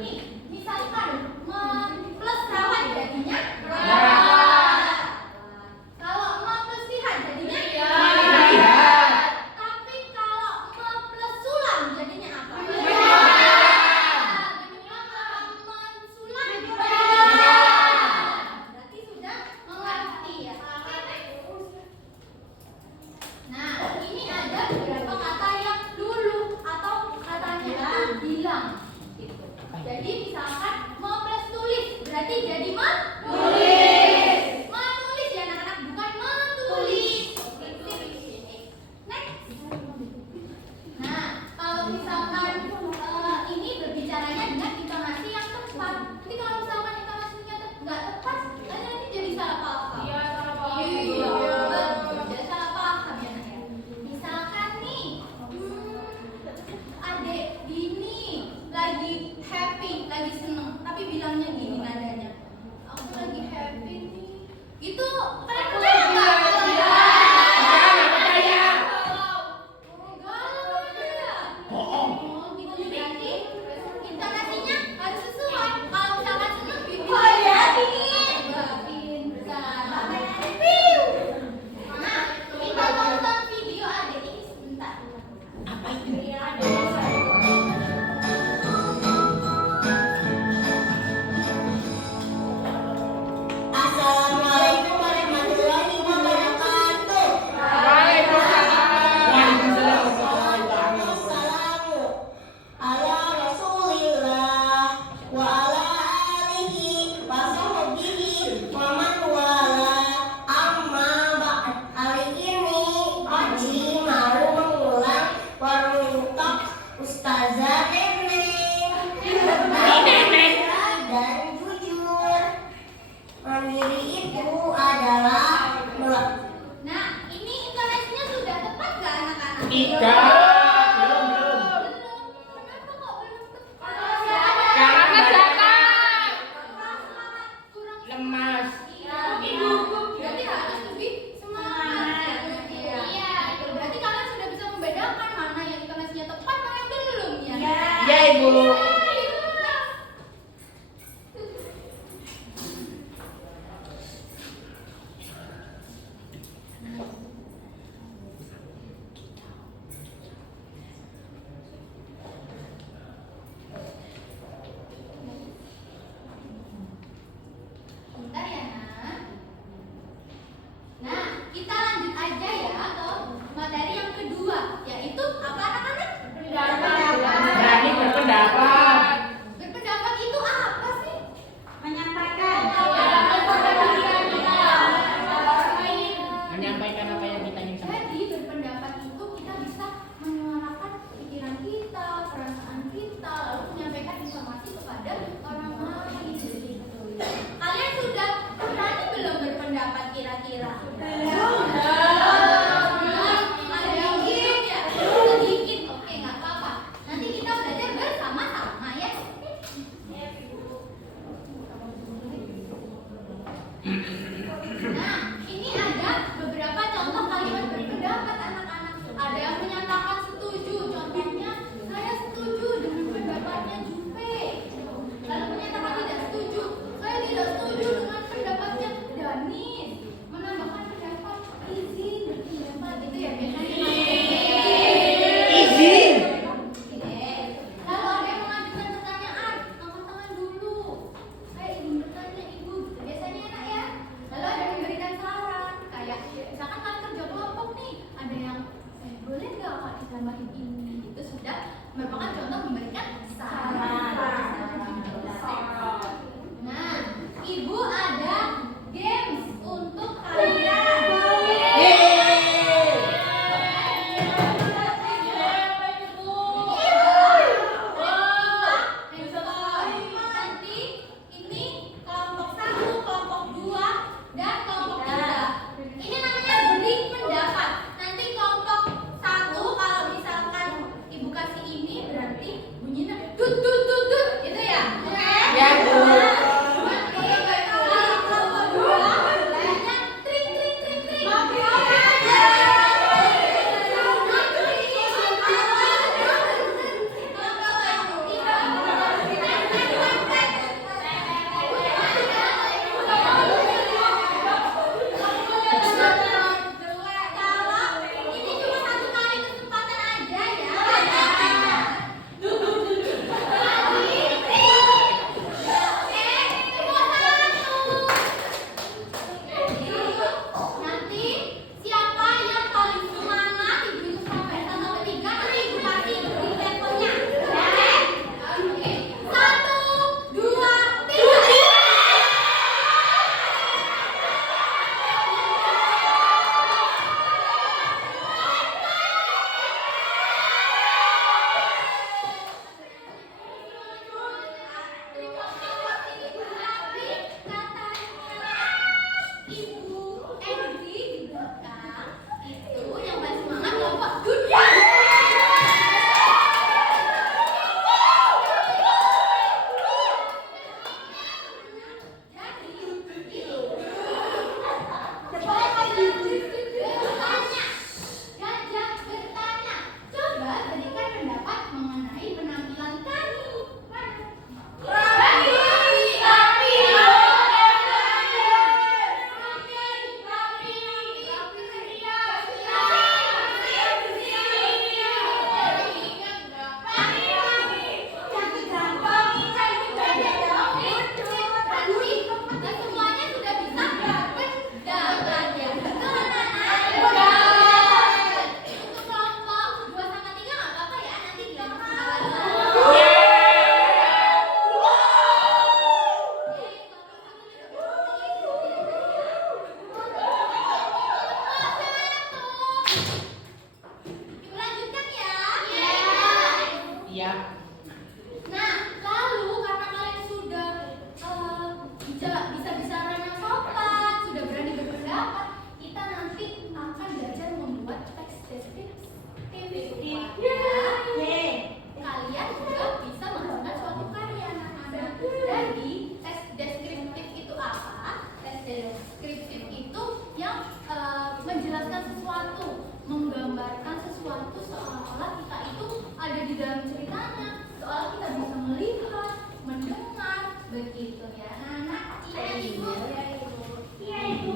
ini misalkan plus kawan jadinya kalau plus lihat jadinya tapi kalau plus sulam jadinya apa? Sulam berarti sudah mengerti ya. Nah, ini ada beberapa kata yang dulu atau katanya itu bilang gitu. Jadi misalkan plus tulis berarti jadi menulis. Menulis ya anak-anak, bukan menulis. Next. Nah, kalau misalkan ini berbicaranya dengan intonasi yang tepat. Jadi kalau misalkan intonasinya nggak tepat, nanti jadi salah paham. Iya, salah paham. Jadi salah paham ya nak ya. Misalkan nih, adek Dini lagi happy, lagi seneng, tapi bilangnya gini nadanya, aku lagi happy nih. Itu kalian percaya nggak? Berarti intonasinya harus sesuai. Kalau misalkan seneng, nah, kita nonton video adek ini sebentar. Apa itu? Assalamualaikum warahmatullahi wabarakatuh. Wassalamu ala Rasulillah wa ala alihi wa sahbihi wa man wala. Amma ba'd. Hari ini Oji mau mengulang warung Ustazah Neneng dan jujur. Mandiri itu adalah Nah, ini intonasinya sudah tepat nggak anak-anak? Tidak. Belum. Kenapa kok belum tepat? Karena kurang lemas. Iya. Berarti harus lebih semangat. Iya. Berarti kalian sudah bisa membedakan mana yang intonasinya tepat, mana yang belum ya? Ya, Ibu. Bentar ya, Nak. Nah, kita lanjut aja ya ke materi yang kedua, yaitu apa anak-anak? Berani berpendapat. Nah, lalu karena kalian sudah bisa bicara yang sopan, sudah berani berpendapat, kita nanti akan belajar membuat teks deskriptif. Kalian juga bisa menghasilkan suatu karya anak-anak. Jadi teks deskriptif itu apa? Teks deskriptif itu yang menjelaskan sesuatu, menggambarkan sesuatu seolah-olah kita itu ada di dalam ceritanya, seolah kita bisa melihat, mendengar, begitu ya. Anak, iya ibu. Iya ibu.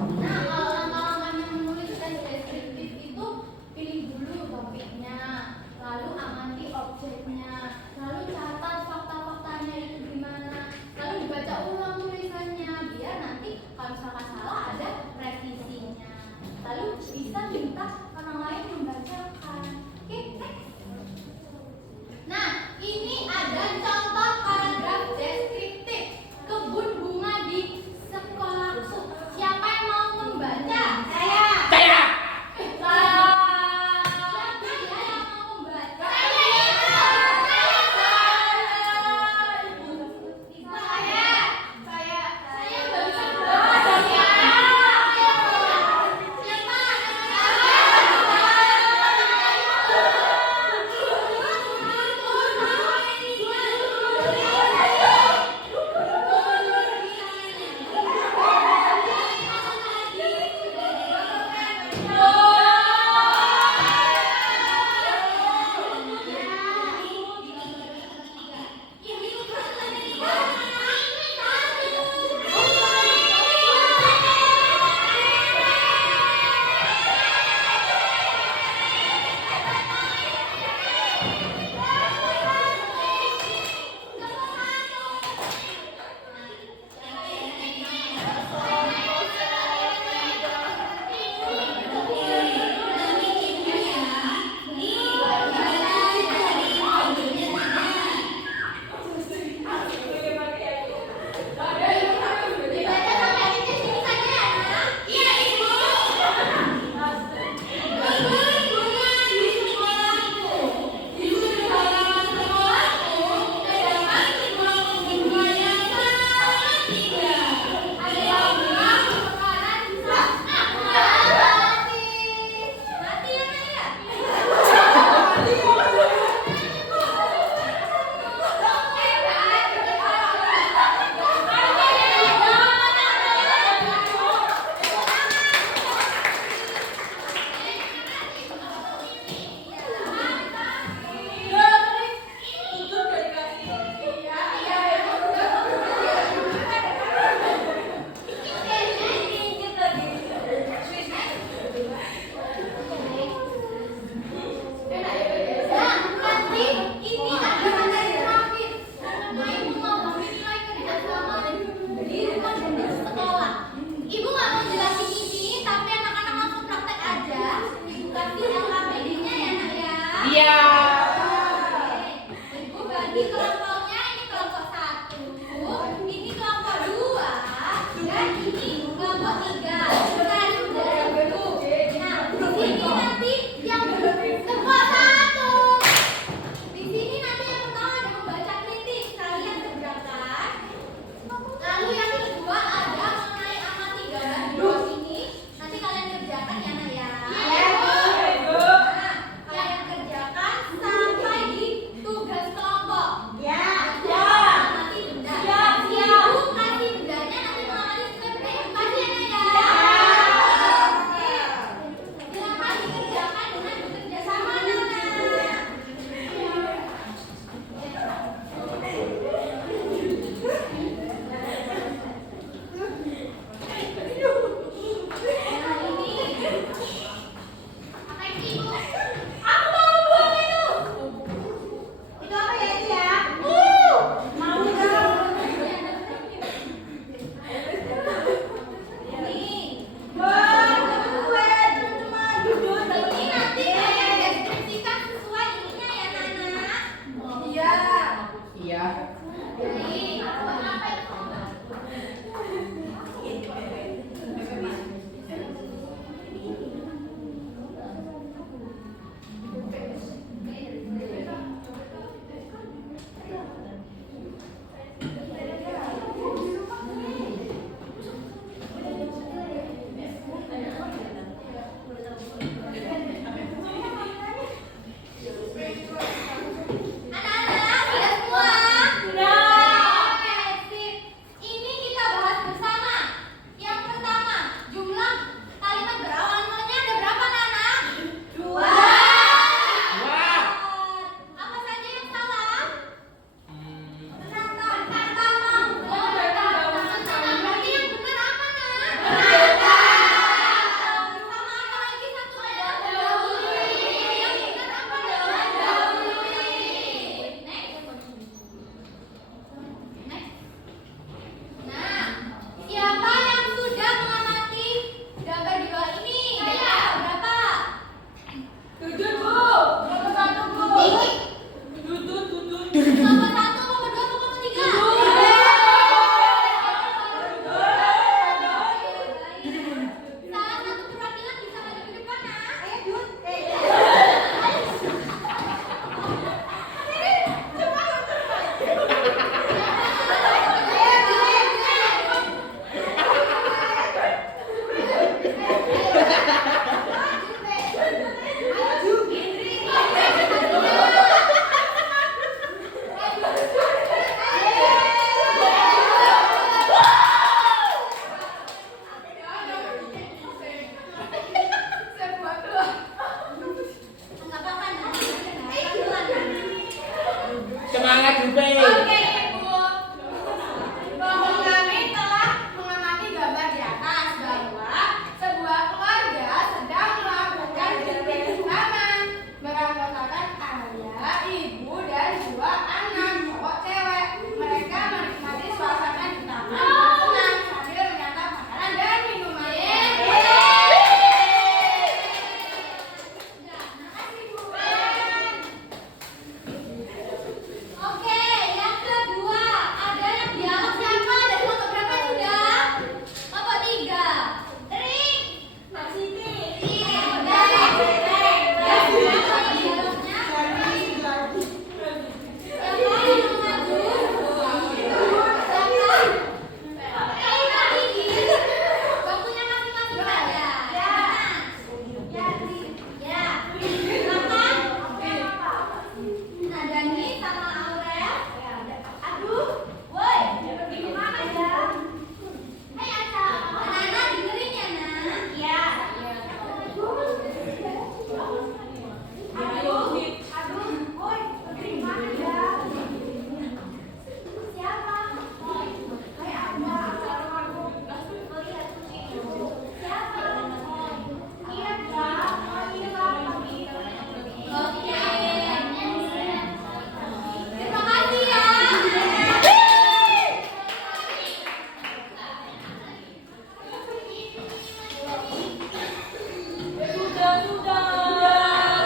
Nah, kalau langkah-langkahnya menulis teks deskriptif itu, pilih dulu topiknya, lalu amati objeknya, lalu catat fakta-faktanya itu gimana, lalu dibaca ulang tulisannya, biar nanti kalau misalkan salah ada revisinya. Lalu bisa minta orang lain membacakan. Oke, next. Nah, ini ada contoh paragraf deskriptif kebun bunga di sekolahku. Siapa yang mau membaca? Saya. Saya. Siapa ya yang mau membaca? Saya nggak bisa membaca. Dani sama Aurel. Aduh, woi, pergi kemana ya? Hai Aca, anak-anak dengerin ya nak. Iya. Aduh, woi, pergi kemana ya? Siapa? Hai Anda, aku melihat itu. Siapa? Iya Kak, ini apa gitu? Oke. Terima kasih ya.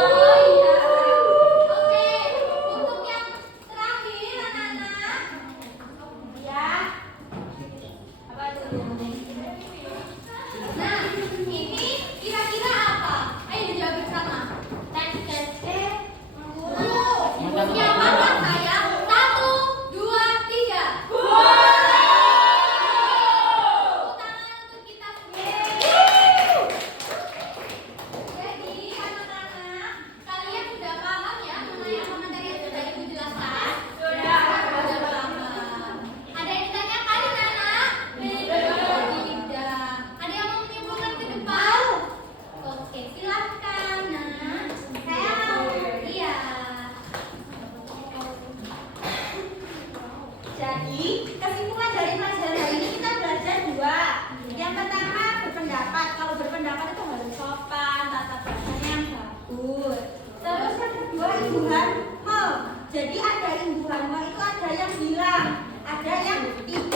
Oh iya. Oke, untuk yang terakhir anak-anak. Ya. Apa itu? Nah, ini kira-kira apa? Ayo dijawab bersama. Guru. Yang mana saya? 1, 2, 3. Guru. Tepuk tangan untuk kita semua. Jadi anak-anak, kalian sudah paham ya mengenai materi yang sudah Ibu jelaskan? Sudah paham. Ada yang ditanyakan anak-anak? Tidak. Ada yang mau menyimpulkan ke depan? Oke, silakan nak. Saya mau. Iya. Jadi, kesimpulan dari pelajaran hari ini kita belajar 2. Yang pertama, berpendapat. Kalau berpendapat itu harus sopan, tata bahasanya yang bagus. Terus yang kedua, imbuhan me. Jadi ada imbuhan me itu ada yang bilang, ada yang tidak.